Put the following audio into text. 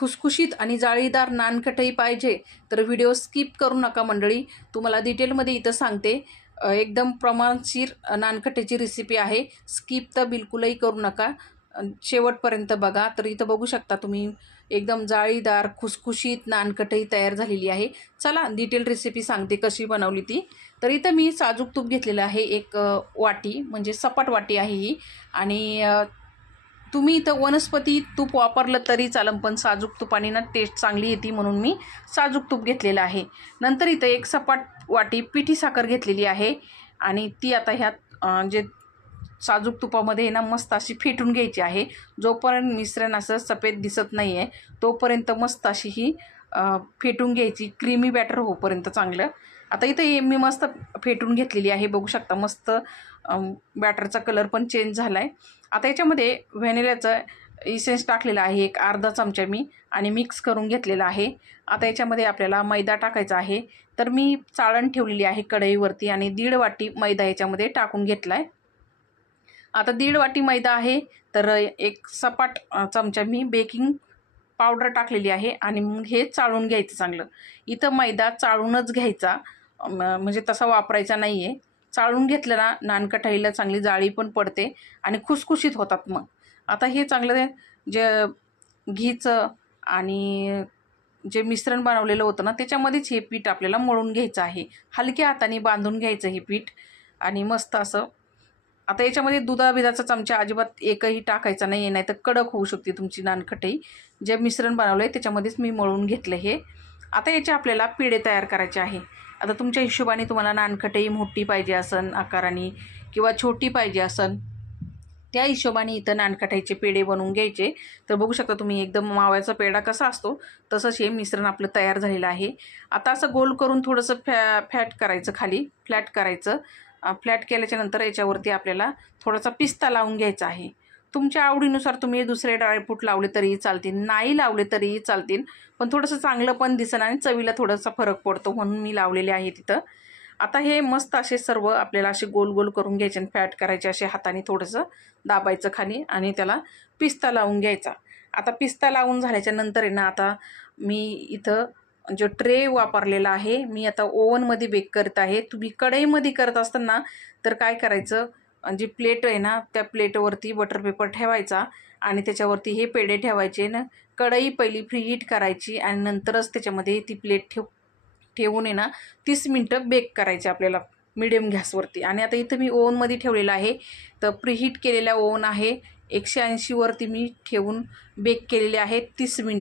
खुसखुशीत आणि जाळीदार नानकटई पाहिजे तर व्हिडिओ स्किप करू नका मंडळी. तुम्हाला डिटेलमध्ये इथं सांगते. एकदम प्रमाणशीर नानकटईची रेसिपी आहे. स्किप तर बिलकुलही करू नका, शेवटपर्यंत बघा. तर इथं बघू शकता तुम्ही एकदम जाळीदार खुसखुशीत नानकटई तयार झालेली आहे. चला डिटेल रेसिपी सांगते कशी बनवली ती. तर इथं मी साजूक तूप घेतलेलं आहे, एक वाटी, म्हणजे सपाट वाटी आहे ही. आणि तुम्ही इथं वनस्पती तूप वापरलं तरी चालेल, पण साजूक तुपाने ना टेस्ट चांगली येते, म्हणून मी साजूक तूप घेतलेलं आहे. नंतर इथं एक सपाट वाटी पिठी साखर घेतलेली आहे आणि ती आता ह्यात जे साजूक तुपामध्ये ना मस्त अशी फेटून घ्यायची आहे. जोपर्यंत मिश्रण असं सफेद दिसत नाही आहे तोपर्यंत मस्त अशी ही फेटून घ्यायची, क्रीमी बॅटर होईपर्यंत चांगलं. आता इथं हे मी मस्त फेटून घेतलेली आहे, बघू शकता. मस्त बॅटरचा कलर पण चेंज झाला आहे. आता याच्यामध्ये व्हॅनिलाचं इसेन्स टाकलेला आहे, एक अर्धा चमचा मी, आणि मिक्स करून घेतलेला आहे. आता याच्यामध्ये आपल्याला मैदा टाकायचा आहे. तर मी चाळण ठेवलेली आहे कढईवरती आणि 1.5 वाटी मैदा याच्यामध्ये टाकून घेतला आहे. आता 1.5 वाटी मैदा आहे, तर एक सपाट चमचा मी बेकिंग पावडर टाकलेली आहे आणि मग हे चाळून घ्यायचं चांगलं. इथं मैदा चाळूनच घ्यायचा, म्हणजे तसा वापरायचा नाही आहे. चाळून घेतलं ना नानकटाईला चांगली जाळी पण पडते आणि खुसखुशीत होतात. मग आता हे चांगलं जे घीचं आणि जे मिश्रण बनवलेलं होतं ना त्याच्यामध्येच हे पीठ आपल्याला मळून घ्यायचं आहे. हलक्या हाताने बांधून घ्यायचं हे पीठ आणि मस्त असं. आता याच्यामध्ये दुधाचा चमचा अजिबात एकही टाकायचा नाही आहे, नाही तर कडक होऊ शकते तुमची नानकटई. जे मिश्रण बनवलं आहे त्याच्यामध्येच मी मळून घेतलं हे. आता याचे आपल्याला पेढे तयार करायचे आहे. आता तुमच्या हिशोबाने तुम्हाला नानकटई मोठी पाहिजे असन आकाराने किंवा छोटी पाहिजे असन, त्या हिशोबाने इथं नानकटाईचे पेढे बनवून घ्यायचे. तर बघू शकता तुम्ही एकदम माव्याचा पेढा कसा असतो तसंच हे मिश्रण आपलं तयार झालेलं आहे. आता असं गोल करून थोडंसं फॅट करायचं, खाली फ्लॅट करायचं. फ्लॅट केल्याच्यानंतर याच्यावरती आपल्याला थोडासा पिस्ता लावून घ्यायचा आहे. तुमच्या आवडीनुसार तुम्ही दुसरे ड्रायफ्रूट लावले तरीही चालतील, नाही लावले तरीही चालतील, पण थोडंसं चांगलं पण दिसेल आणि चवीला थोडासा फरक पडतो म्हणून मी लावलेले आहे तिथं. आता हे मस्त असे सर्व आपल्याला असे गोल गोल करून घ्यायचे आणि फॅट करायचे. असे हाताने थोडंसं दाबायचं खाली आणि त्याला पिस्ता लावून घ्यायचा. आता पिस्ता लावून झाल्याच्या नंतर आहे ना, आता मी इथं जो ट्रे वापरलेला आहे, मी आता ओव्हनमध्ये बेक करत आहे. तुम्ही कढईमध्ये करत असताना तर काय करायचं, जी प्लेट आहे ना त्या प्लेटवरती बटर पेपर ठेवायचा आणि त्याच्यावरती हे पेढे ठेवायचे ना. कढई पहिली प्रीहीट करायची आणि नंतरच त्याच्यामध्ये ती प्लेट ठेवून आहे ना 30 मिनटं बेक करायचे आपल्याला मिडियम गॅसवरती. आणि आता इथं मी ओव्हनमध्ये ठेवलेलं आहे, तर प्रीहीट केलेला ओव्हन आहे 180 वरती मी ठेवून बेक केलेले आहे 30 मिनिट.